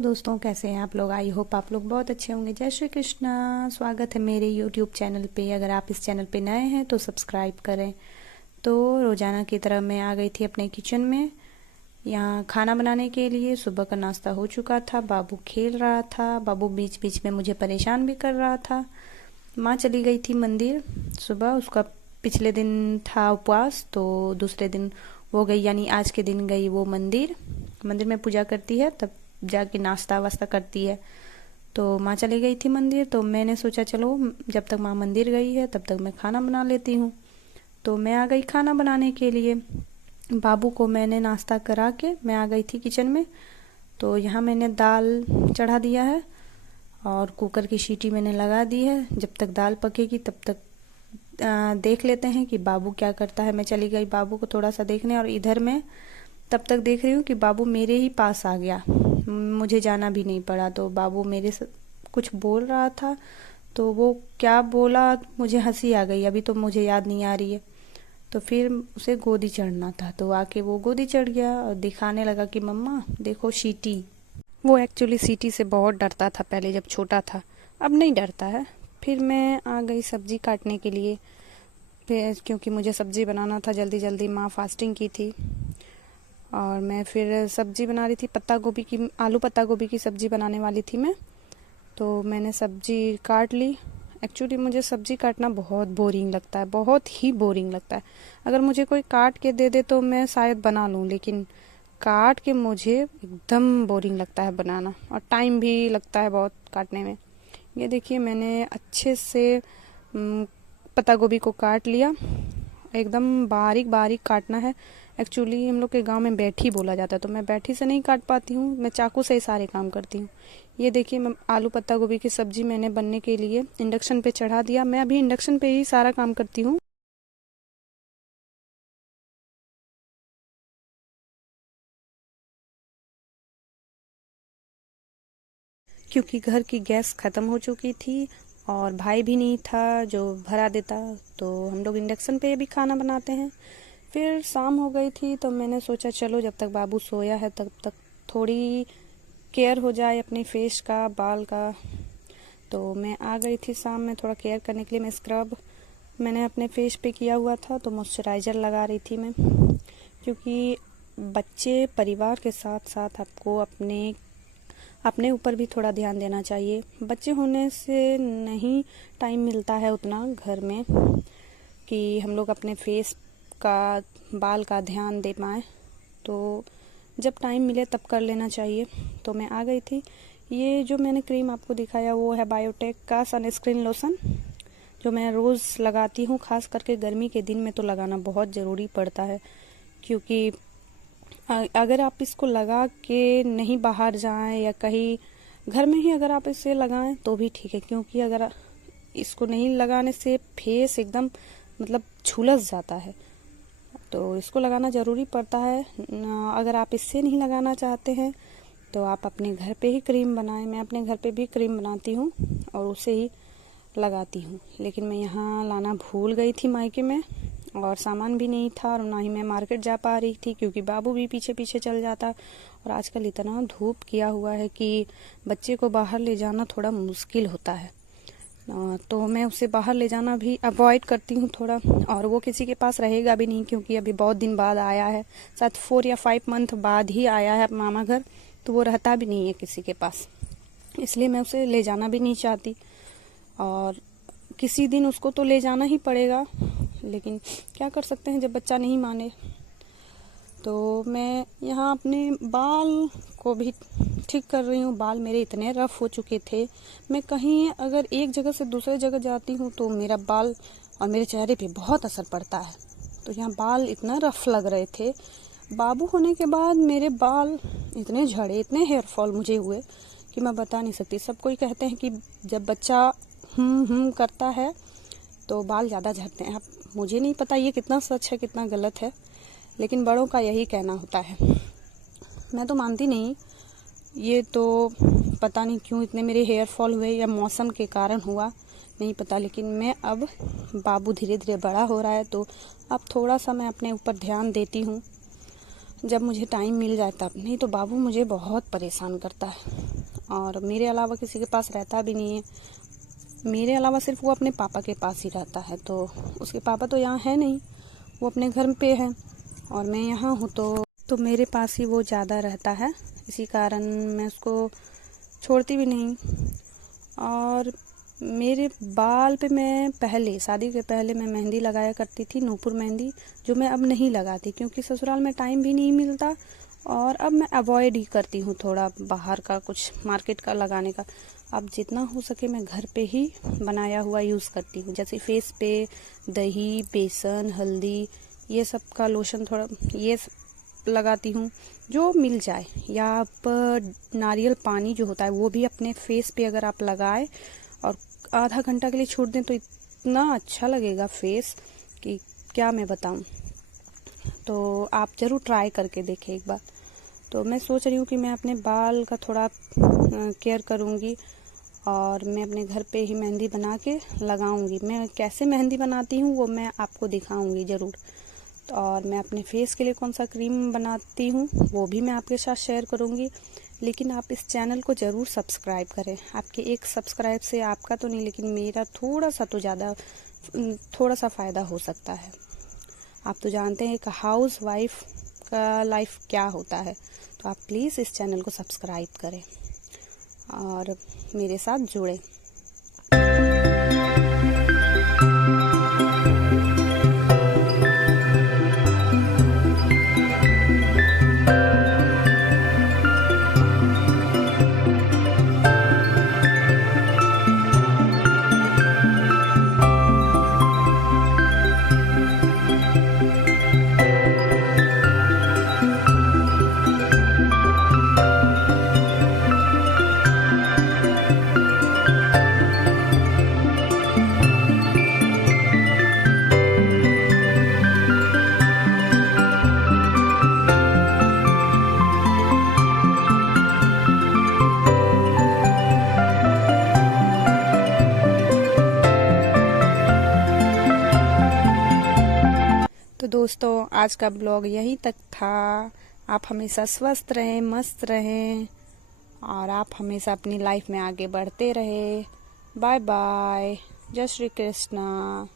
Hello दोस्तों, कैसे हैं आप लोग। आई होप आप लोग बहुत अच्छे होंगे। जय श्री कृष्णा। स्वागत है मेरे यूट्यूब चैनल पे। अगर आप इस चैनल पे नए हैं तो सब्सक्राइब करें। तो रोज़ाना की तरह मैं आ गई थी अपने किचन में, यहाँ खाना बनाने के लिए। सुबह का नाश्ता हो चुका था, बाबू खेल रहा था। बाबू बीच बीच में मुझे परेशान भी कर रहा था। माँ चली गई थी मंदिर सुबह, उसका पिछले दिन था उपवास, तो दूसरे दिन वो गई, यानी आज के दिन गई वो मंदिर में पूजा करती है, तब जाके नाश्ता वास्ता करती है। तो माँ चली गई थी मंदिर, तो मैंने सोचा चलो जब तक माँ मंदिर गई है तब तक मैं खाना बना लेती हूँ। तो मैं आ गई खाना बनाने के लिए। बाबू को मैंने नाश्ता करा के मैं आ गई थी किचन में। तो यहाँ मैंने दाल चढ़ा दिया है और कुकर की सीटी मैंने लगा दी है। जब तक दाल पकेगी तब तक देख लेते हैं कि बाबू क्या करता है। मैं चली गई बाबू को थोड़ा सा देखने, और इधर मैं तब तक देख रही हूँ कि बाबू मेरे ही पास आ गया, मुझे जाना भी नहीं पड़ा। तो बाबू मेरे से कुछ बोल रहा था, तो वो क्या बोला मुझे हंसी आ गई, अभी तो मुझे याद नहीं आ रही है। तो फिर उसे गोदी चढ़ना था, तो आके वो गोदी चढ़ गया और दिखाने लगा कि मम्मा देखो सीटी। वो एक्चुअली सीटी से बहुत डरता था पहले जब छोटा था, अब नहीं डरता है। फिर मैं आ गई सब्जी काटने के लिए, फिर क्योंकि मुझे सब्जी बनाना था जल्दी जल्दी। माँ फास्टिंग की थी और मैं फिर सब्जी बना रही थी, पत्ता गोभी की, आलू पत्ता गोभी की सब्जी बनाने वाली थी मैं। तो मैंने सब्जी काट ली। एक्चुअली मुझे सब्जी काटना बहुत बोरिंग लगता है, बहुत ही बोरिंग लगता है। अगर मुझे कोई काट के दे दे तो मैं शायद बना लूँ, लेकिन काट के मुझे एकदम बोरिंग लगता है बनाना, और टाइम भी लगता है बहुत काटने में। ये देखिए मैंने अच्छे से पत्ता गोभी को काट लिया, एकदम बारीक बारीक काटना है। एक्चुअली हम लोग के गांव में बैठी बोला जाता है, तो मैं बैठी से नहीं काट पाती हूँ, मैं चाकू से ही सारे काम करती हूँ। ये देखिए मैं आलू पत्ता गोभी की सब्जी मैंने बनने के लिए इंडक्शन पे चढ़ा दिया। मैं अभी इंडक्शन पे ही सारा काम करती हूँ, क्योंकि घर की गैस ख़त्म हो चुकी थी और भाई भी नहीं था जो भरा देता। तो हम लोग इंडक्शन पे भी खाना बनाते हैं। फिर शाम हो गई थी, तो मैंने सोचा चलो जब तक बाबू सोया है तब तक थोड़ी केयर हो जाए अपने फेस का, बाल का। तो मैं आ गई थी शाम में थोड़ा केयर करने के लिए। मैं स्क्रब मैंने अपने फेस पे किया हुआ था, तो मॉइस्चराइज़र लगा रही थी मैं, क्योंकि बच्चे परिवार के साथ साथ आपको अपने ऊपर भी थोड़ा ध्यान देना चाहिए। बच्चे होने से नहीं टाइम मिलता है उतना घर में कि हम लोग अपने फेस का, बाल का ध्यान दे पाएँ। तो जब टाइम मिले तब कर लेना चाहिए। तो मैं आ गई थी। ये जो मैंने क्रीम आपको दिखाया वो है बायोटेक का सनस्क्रीन लोशन, जो मैं रोज़ लगाती हूँ। खास करके गर्मी के दिन में तो लगाना बहुत ज़रूरी पड़ता है, क्योंकि अगर आप इसको लगा के नहीं बाहर जाएं या कहीं घर में ही अगर आप इसे लगाएं तो भी ठीक है, क्योंकि अगर इसको नहीं लगाने से फेस एकदम मतलब झुलस जाता है। तो इसको लगाना ज़रूरी पड़ता है। अगर आप इससे नहीं लगाना चाहते हैं तो आप अपने घर पे ही क्रीम बनाएं। मैं अपने घर पे भी क्रीम बनाती हूँ और उसे ही लगाती हूँ, लेकिन मैं यहाँ लाना भूल गई थी मायके में, और सामान भी नहीं था, और ना ही मैं मार्केट जा पा रही थी क्योंकि बाबू भी पीछे पीछे चल जाता। और आजकल इतना धूप किया हुआ है कि बच्चे को बाहर ले जाना थोड़ा मुश्किल होता है। तो मैं उसे बाहर ले जाना भी अवॉइड करती हूँ थोड़ा, और वो किसी के पास रहेगा भी नहीं, क्योंकि अभी बहुत दिन बाद आया है, शायद 4 या 5 मंथ बाद ही आया है मामा घर, तो वो रहता भी नहीं है किसी के पास, इसलिए मैं उसे ले जाना भी नहीं चाहती। और किसी दिन उसको तो ले जाना ही पड़ेगा, लेकिन क्या कर सकते हैं जब बच्चा नहीं माने। तो मैं यहाँ अपने बाल को भी ठीक कर रही हूँ। बाल मेरे इतने रफ़ हो चुके थे, मैं कहीं अगर एक जगह से दूसरे जगह जाती हूँ तो मेरा बाल और मेरे चेहरे पे बहुत असर पड़ता है। तो यहाँ बाल इतना रफ़ लग रहे थे। बाबू होने के बाद मेरे बाल इतने झड़े, इतने हेयर फॉल मुझे हुए कि मैं बता नहीं सकती। सब कोई कहते हैं कि जब बच्चा करता है तो बाल ज़्यादा झड़ते हैं। अब मुझे नहीं पता ये कितना सच है कितना गलत है, लेकिन बड़ों का यही कहना होता है। मैं तो मानती नहीं। ये तो पता नहीं क्यों इतने मेरे हेयर फॉल हुए, या मौसम के कारण हुआ नहीं पता, लेकिन मैं अब बाबू धीरे धीरे बड़ा हो रहा है तो अब थोड़ा सा मैं अपने ऊपर ध्यान देती हूँ, जब मुझे टाइम मिल जाता। नहीं तो बाबू मुझे बहुत परेशान करता है। और मेरे अलावा किसी के पास रहता भी नहीं है। मेरे अलावा सिर्फ वो अपने पापा के पास ही रहता है, तो उसके पापा तो यहाँ है नहीं, वो अपने घर पे है और मैं यहाँ हूँ, तो मेरे पास ही वो ज़्यादा रहता है। इसी कारण मैं उसको छोड़ती भी नहीं। और मेरे बाल पे मैं पहले शादी के पहले मैं मेहंदी लगाया करती थी, नूपुर मेहंदी, जो मैं अब नहीं लगाती क्योंकि ससुराल में टाइम भी नहीं मिलता और अब मैं अवॉइड ही करती हूँ थोड़ा बाहर का कुछ मार्केट का लगाने का। अब जितना हो सके मैं घर पे ही बनाया हुआ यूज़ करती हूँ, जैसे फेस पे दही, बेसन, हल्दी, ये सब का लोशन थोड़ा ये लगाती हूँ जो मिल जाए, या आप नारियल पानी जो होता है वो भी अपने फेस पे अगर आप लगाए और आधा घंटा के लिए छोड़ दें तो इतना अच्छा लगेगा फेस कि क्या मैं बताऊँ। तो आप ज़रूर ट्राई करके देखें एक बार। तो मैं सोच रही हूँ कि मैं अपने बाल का थोड़ा केयर करूँगी और मैं अपने घर पे ही मेहंदी बना के लगाऊंगी। मैं कैसे मेहंदी बनाती हूँ वो मैं आपको दिखाऊंगी ज़रूर। और मैं अपने फेस के लिए कौन सा क्रीम बनाती हूँ वो भी मैं आपके साथ शेयर करूँगी। लेकिन आप इस चैनल को ज़रूर सब्सक्राइब करें। आपके एक सब्सक्राइब से आपका तो नहीं लेकिन मेरा थोड़ा सा फ़ायदा हो सकता है। आप तो जानते हैं एक हाउस वाइफ का लाइफ क्या होता है। तो आप प्लीज़ इस चैनल को सब्सक्राइब करें और मेरे साथ जुड़ें। तो दोस्तों आज का ब्लॉग यहीं तक था। आप हमेशा स्वस्थ रहें, मस्त रहें और आप हमेशा अपनी लाइफ में आगे बढ़ते रहें। Bye bye. जय श्री कृष्णा।